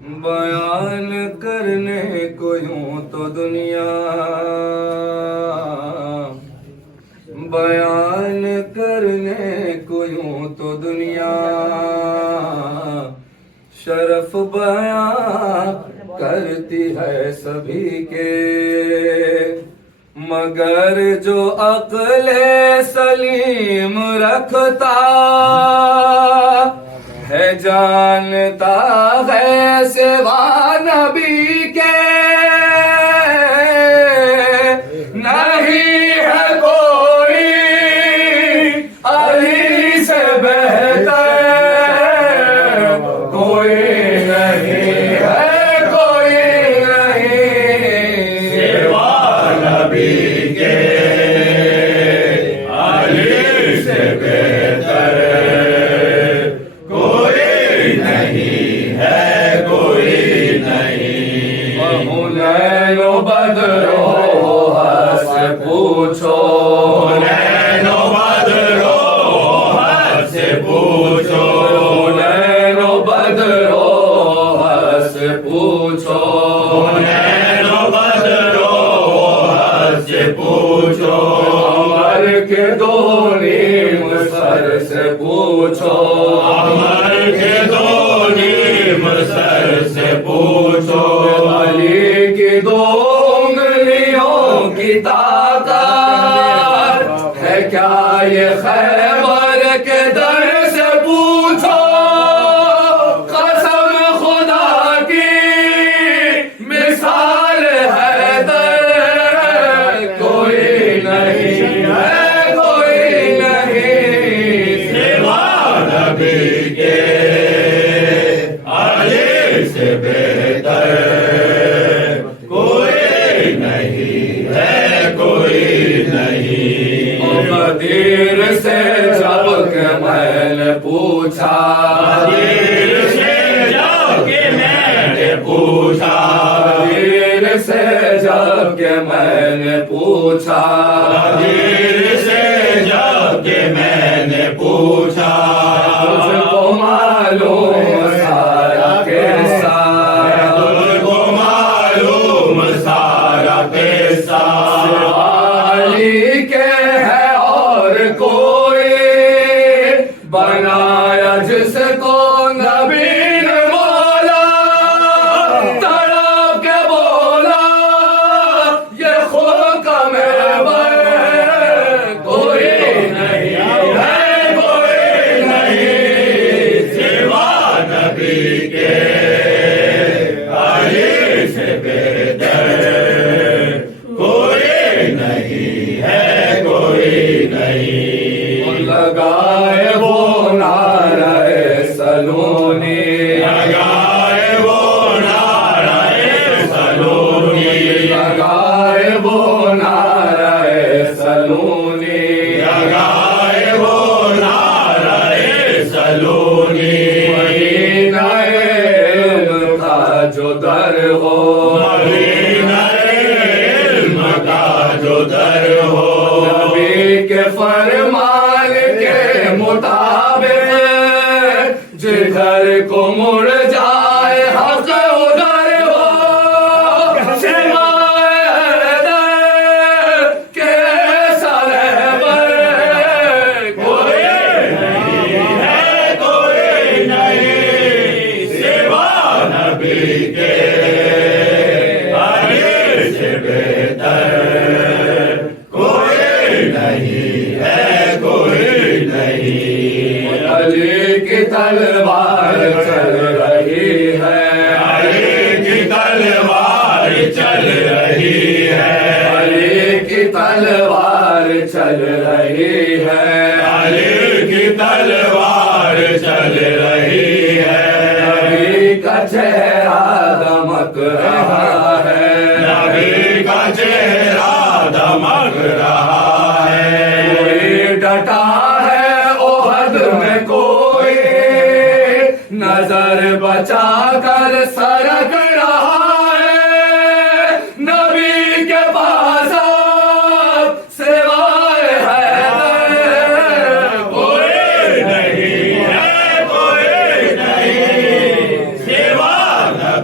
بیان کرنے کو یوں تو دنیا، بیان کرنے کو یوں تو دنیا شرف بیان کرتی ہے سبھی کے، مگر جو عقل سلیم رکھتا ہے جانتا ہے سوا نبی کے، نہیں ہے کوئی علی سے بہتر، کوئی نہیں ہے، کوئی نہیں سوا نبی کے، علی سے بہتر کوئی نہیں ہے، کوئی نہیں۔ حنین و بدر و حد سے پوچھو، حنین و بدر و حد سے پوچھو، حنین و بدر و حد سے پوچھو، حنین و بدر و حد سے پوچھو، عمر کے دو نیم سر سے پوچھو، عمر کے دو نیم سر سے پوچھو، علی کی دو انگلیوں کی طاقت ہے کیا یہ خیبر کے در سے پوچھو، قسم خدا کی مثال ہے در، کوئی نہیں ہے، کوئی نہیں سوا نبی کے، علی سے بہتر کوئی نہیں ہے، کوئی نہیں۔ غدیر سے جب کہ میں نے پوچھا، غدیر سے جب کہ میں نے پوچھا، غدیر سے جب کہ میں نے پوچھا، غدیر سے جب کہ میں نے پوچھا، تجھ کو معلوم سارا قصہ، تجھ کو معلوم سارا قصہ، علی کے ہے اور کوئی بنایا جس کو نبی نے مولا، تڑپ کے بولا یہ خود کا محور، کوئی نہیں ہے، کوئی نہیں سوا نبی کے، علی سے بہتر کوئی نہیں ہے، کوئی نہیں۔ لگائے وہ نعرہ سلونی، لگائے وہ نعرہ سلونی، لگائے وہ نعرہ سلونی، لگائے وہ نعرہ سلونی، مدینہ علم کا جو در ہو، مدینہ علم کا جو در ہو، نبی کے فرمان کے مطابق جدھر کو مڑ جائے حق ادھر ہو، سوائے حیدر کے سر پر کوئی نہیں ہے، کوئی نہیں سوا نبی کے، علی سے بہتر کوئی نہیں ہے، کوئی نہیں۔ علی کی تلوار چل رہی ہے، علی کی تلوار چل رہی ہے، علی کی تلوار چل رہی ہے، علی کی تلوار چل رہی ہے، نبی کا چہرہ دمک رہا ہے، نبی کا چہرہ دمک رہا ہے، کوئی ڈٹا ہے احد میں، کوئی نظر بچا کر سرک رہا ہے، نبی کے پاس اب سوائے حیدر کوئی نہیں ہے، کوئی نہیں سوا